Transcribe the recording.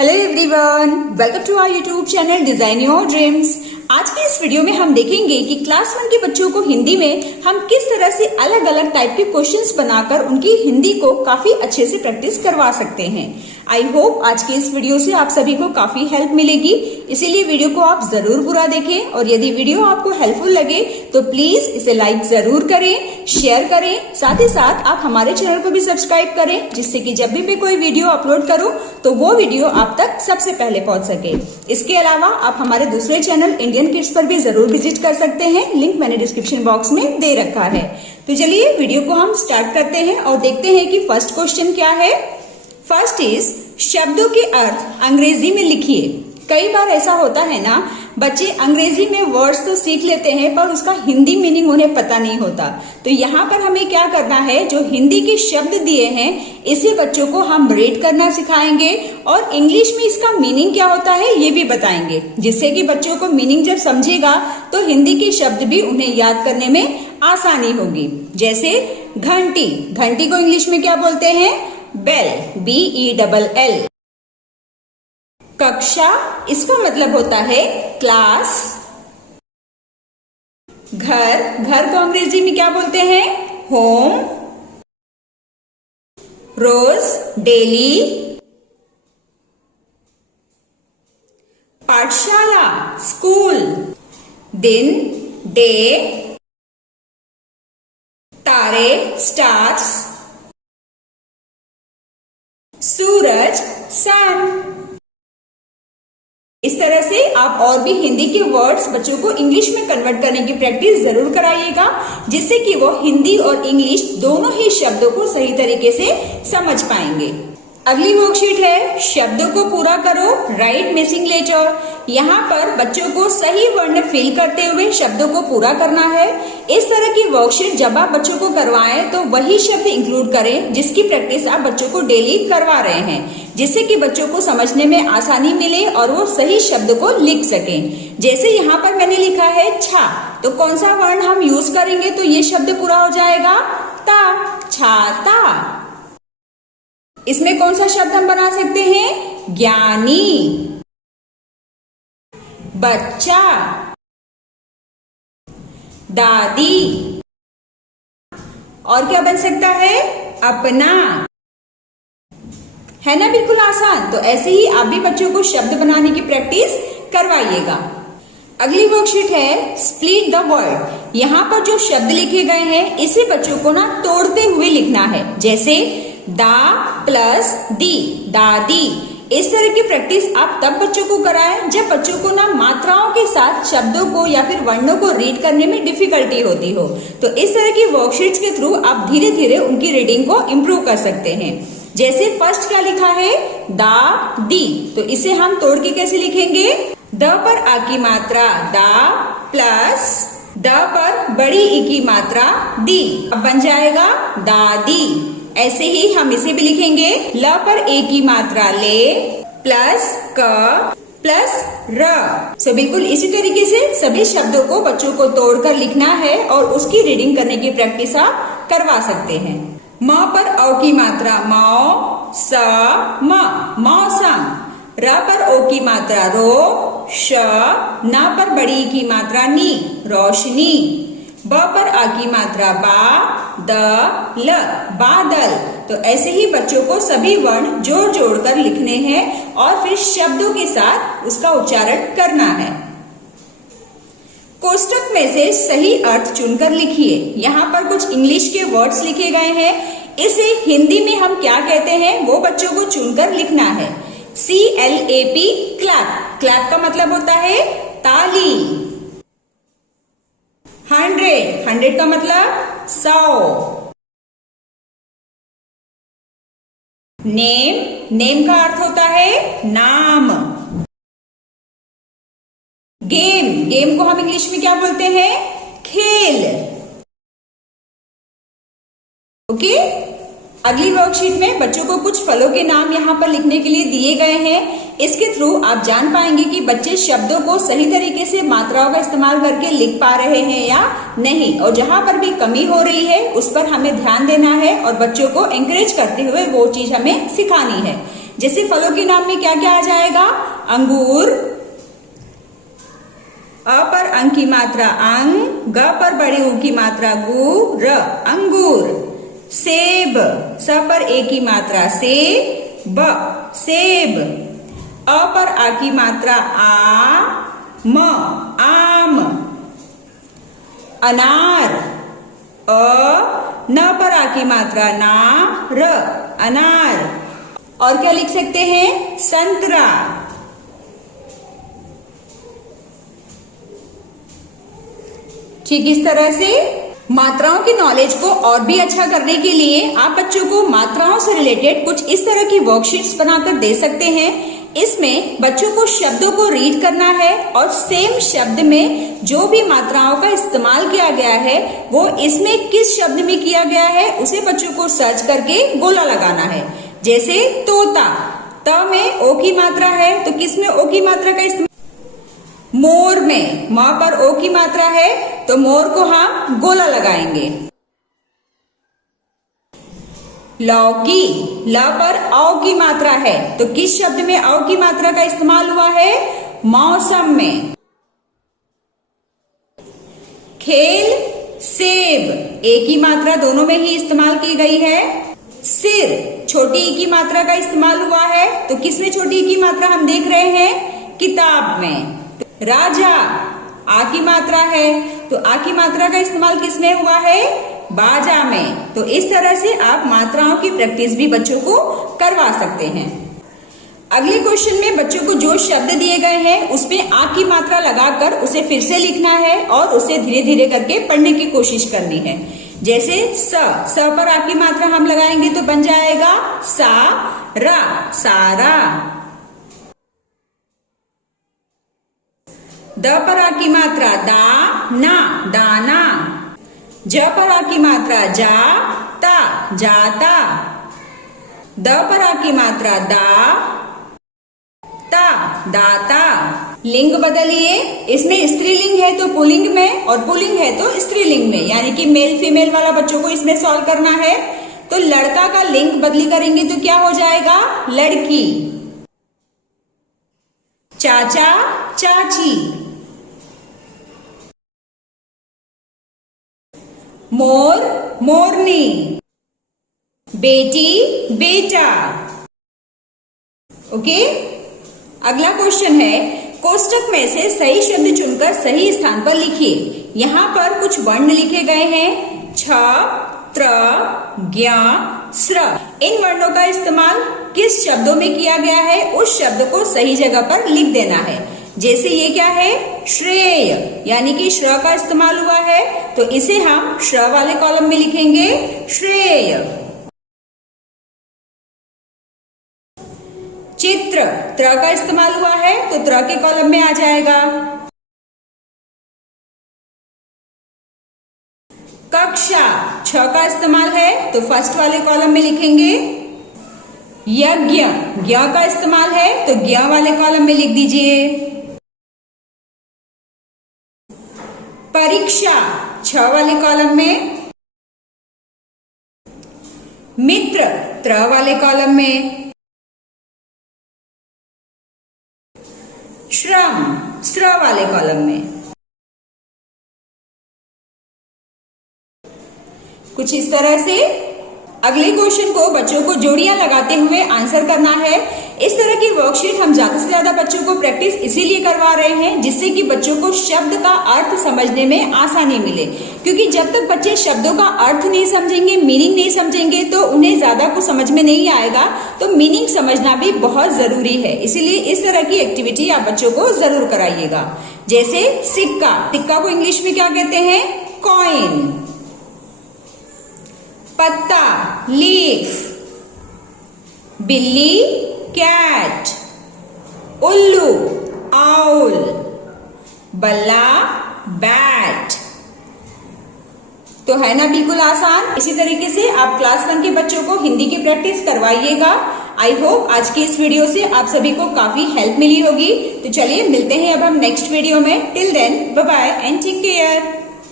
Hello everyone, welcome to our YouTube channel design your dreams. आज की इस video में हम देखेंगे कि क्लास 1 के बच्चों को हिंदी में हम किस तरह से अलग अलग टाइप के क्वेश्चंस बनाकर उनकी हिंदी को काफी अच्छे से प्रैक्टिस करवा सकते हैं। आई होप आज की इस वीडियो से आप सभी को काफी हेल्प मिलेगी, इसीलिए वीडियो को आप जरूर पूरा देखें और यदि वीडियो आपको हेल्पफुल लगे तो प्लीज इसे लाइक जरूर करें, शेयर करें, साथ ही साथ आप हमारे चैनल को भी सब्सक्राइब करें, जिससे कि जब भी मैं कोई वीडियो अपलोड करूं तो वो वीडियो आप तक सबसे पहले पहुंच सके। इसके अलावा आप हमारे दूसरे चैनल इंडियन किड्स पर भी जरूर विजिट कर सकते हैं, लिंक मैंने डिस्क्रिप्शन बॉक्स में दे रखा है। तो चलिए वीडियो को हम स्टार्ट करते हैं और देखते हैं कि फर्स्ट क्वेश्चन क्या है। फर्स्ट इज शब्दों के अर्थ अंग्रेजी में लिखिए। कई बार ऐसा होता है ना, बच्चे अंग्रेजी में वर्ड्स तो सीख लेते हैं पर उसका हिंदी मीनिंग उन्हें पता नहीं होता। तो यहाँ पर हमें क्या करना है, जो हिंदी के शब्द दिए हैं इसे बच्चों को हम रीड करना सिखाएंगे और इंग्लिश में इसका मीनिंग क्या होता है ये भी बताएंगे, जिससे कि बच्चों को मीनिंग जब समझेगा तो हिंदी के शब्द भी उन्हें याद करने में आसानी होगी। जैसे घंटी, घंटी को इंग्लिश में क्या बोलते हैं? Bell, BELL। कक्षा, इसका मतलब होता है क्लास। घर, घर को अंग्रेजी में क्या बोलते हैं? होम। रोज, डेली। पाठशाला, स्कूल। दिन, डे। तारे, स्टार्स। सूरज, सन। इस तरह से आप और भी हिंदी के वर्ड्स बच्चों को इंग्लिश में कन्वर्ट करने की प्रैक्टिस जरूर कराइएगा, जिससे कि वो हिंदी और इंग्लिश दोनों ही शब्दों को सही तरीके से समझ पाएंगे। अगली वर्कशीट है शब्दों को पूरा करो, राइट मिसिंग लेटर। यहाँ पर बच्चों को सही वर्ण फिल करते हुए शब्दों को पूरा करना है। इस तरह की वर्कशीट जब आप बच्चों को करवाएं तो वही शब्द इंक्लूड करें जिसकी प्रैक्टिस आप बच्चों को डेली करवा रहे हैं, जिससे कि बच्चों को समझने में आसानी मिले और वो सही शब्द को लिख सकें। जैसे यहाँ पर मैंने लिखा है छा, तो कौन सा वर्ण हम यूज करेंगे तो ये शब्द पूरा हो जाएगा? ता, छाता। इसमें कौन सा शब्द हम बना सकते हैं? ज्ञानी। बच्चा, दादी। और क्या बन सकता है? अपना। है ना बिल्कुल आसान। तो ऐसे ही आप भी बच्चों को शब्द बनाने की प्रैक्टिस करवाइएगा। अगली वर्कशीट है स्प्लिट द वर्ड। यहाँ पर जो शब्द लिखे गए हैं इसे बच्चों को ना तोड़ते हुए लिखना है। जैसे दा प्लस दी, दादी। इस तरह की प्रैक्टिस आप तब बच्चों को कराएं जब बच्चों को ना मात्राओं के साथ शब्दों को या फिर वर्णों को रीड करने में डिफिकल्टी होती हो। तो इस तरह की वर्कशीट्स के थ्रू आप धीरे धीरे उनकी रीडिंग को इम्प्रूव कर सकते हैं। जैसे फर्स्ट क्या लिखा है? दा, दी। तो इसे हम तोड़ के कैसे लिखेंगे? द पर आ की मात्रा दा प्लस द पर बड़ी ई की मात्रा दी, अब बन जाएगा दादी। ऐसे ही हम इसे भी लिखेंगे ल पर ए की मात्रा ले प्लस क प्लस र। सो बिल्कुल इसी तरीके से सभी शब्दों को बच्चों को तोड़कर लिखना है और उसकी रीडिंग करने की प्रैक्टिस आप करवा सकते हैं। म पर औ की मात्रा मौ, स म, मौसम। र पर ओ की मात्रा रो, श, न पर बड़ी की मात्रा नी, रोशनी। ब पर आ की मात्रा बा, द, ल, बादल। तो ऐसे ही बच्चों को सभी वर्ण जोड़ जोड़ कर लिखने हैं और फिर शब्दों के साथ उसका उच्चारण करना है। कोष्टक में से सही अर्थ चुनकर लिखिए। यहाँ पर कुछ इंग्लिश के वर्ड्स लिखे गए हैं, इसे हिंदी में हम क्या कहते हैं वो बच्चों को चुनकर लिखना है। CLAP, clap. क्लैप का मतलब होता है ताली। 100, 100 का मतलब 100। नेम, नेम का अर्थ होता है नाम। गेम, गेम को हम इंग्लिश में क्या बोलते हैं? खेल। ओके। अगली वर्कशीट में बच्चों को कुछ फलों के नाम यहाँ पर लिखने के लिए दिए गए हैं। इसके थ्रू आप जान पाएंगे कि बच्चे शब्दों को सही तरीके से मात्राओं का इस्तेमाल करके लिख पा रहे हैं या नहीं, और जहां पर भी कमी हो रही है उस पर हमें ध्यान देना है और बच्चों को एंकरेज करते हुए वो चीज हमें सिखानी है। जैसे फलों के नाम में क्या क्या आ जाएगा? अंगूर, अ पर अंग की मात्रा अंग, ग पर बड़ी ऊ की मात्रा गु, र अंगूर। सेब, स पर ए की मात्रा से, ब सेब। अ पर आ की मात्रा आ, म आम। अनार, अ न पर आ की मात्रा ना, र अनार। और क्या लिख सकते हैं? संतरा। ठीक इस तरह से मात्राओं की नॉलेज को और भी अच्छा करने के लिए आप बच्चों को मात्राओं से रिलेटेड कुछ इस तरह की वर्कशीट्स बनाकर दे सकते हैं। इसमें बच्चों को शब्दों को रीड करना है और सेम शब्द में जो भी मात्राओं का इस्तेमाल किया गया है वो इसमें किस शब्द में किया गया है उसे बच्चों को सर्च करके गोला लगाना है। जैसे तोता, त में ओ की मात्रा है तो किस में ओ की मात्रा का इस्तेमाल? मोर में म पर ओ की मात्रा है तो मोर को हम गोला लगाएंगे। लौकी, ल पर औ की मात्रा है तो किस शब्द में औ की मात्रा का इस्तेमाल हुआ है? मौसम में। खेल, सेब, ए की मात्रा दोनों में ही इस्तेमाल की गई है। सिर, छोटी ई की मात्रा का इस्तेमाल हुआ है तो किसमें छोटी ई की मात्रा हम देख रहे हैं? किताब में। राजा, आ की मात्रा है तो आ की मात्रा का इस्तेमाल किसमें हुआ है? बाजा में। तो इस तरह से आप मात्राओं की प्रैक्टिस भी बच्चों को करवा सकते हैं। अगले क्वेश्चन में बच्चों को जो शब्द दिए गए हैं उसमें आ की मात्रा लगाकर उसे फिर से लिखना है और उसे धीरे धीरे करके पढ़ने की कोशिश करनी है। जैसे स पर आ की मात्रा हम लगाएंगे तो बन जाएगा सा रा, सारा। द पर आ की मात्रा दा ना, दाना। ज पर आ की मात्रा जा ता, जाता। द पर आ की मात्रा दा ता, दाता। लिंग बदलिए, इसमें स्त्रीलिंग है तो पुल्लिंग में और पुल्लिंग है तो स्त्रीलिंग में, यानी कि मेल फीमेल वाला बच्चों को इसमें सॉल्व करना है। तो लड़का का लिंग बदली करेंगे तो क्या हो जाएगा? लड़की। चाचा, चाची। मोर, मोरनी। बेटी, बेटा। ओके, अगला क्वेश्चन है कोष्टक में से सही शब्द चुनकर सही स्थान पर लिखिए। यहाँ पर कुछ वर्ण लिखे गए हैं छ, त्र, ज्ञ, स्र। इन वर्णों का इस्तेमाल किस शब्दों में किया गया है उस शब्द को सही जगह पर लिख देना है। जैसे ये क्या है? श्रेय, यानी कि श्र का इस्तेमाल हुआ है तो इसे हम श्र वाले कॉलम में लिखेंगे श्रेय। चित्र, त्र का इस्तेमाल हुआ है तो त्र के कॉलम में आ जाएगा। कक्षा, छ का इस्तेमाल है तो फर्स्ट वाले कॉलम में लिखेंगे। यज्ञ, ज्ञ का इस्तेमाल है तो ज्ञ वाले कॉलम में लिख दीजिए। परीक्षा, छ वाले कॉलम में। मित्र, त्र वाले कॉलम में। श्रम, स्र वाले कॉलम में। कुछ इस तरह से अगले क्वेश्चन को बच्चों को जोड़ियां लगाते हुए आंसर करना है। इस तरह की वर्कशीट हम ज्यादा से ज्यादा बच्चों को प्रैक्टिस इसीलिए करवा रहे हैं जिससे कि बच्चों को शब्द का अर्थ समझने में आसानी मिले, क्योंकि जब तक बच्चे शब्दों का अर्थ नहीं समझेंगे, मीनिंग नहीं समझेंगे तो उन्हें ज्यादा कुछ समझ में नहीं आएगा। तो मीनिंग समझना भी बहुत जरूरी है, इसीलिए इस तरह की एक्टिविटी आप बच्चों को जरूर कराइएगा। जैसे सिक्का, सिक्का को इंग्लिश में क्या कहते हैं? कॉइन। पत्ता, लीफ। बिल्ली, कैट। उल्लू, आउल। बल्ला, बैट। तो है ना बिल्कुल आसान। इसी तरीके से आप क्लास 1 के बच्चों को हिंदी की प्रैक्टिस करवाइएगा। आई होप आज की इस वीडियो से आप सभी को काफी हेल्प मिली होगी। तो चलिए मिलते हैं अब हम नेक्स्ट वीडियो में। Till then bye bye and take care.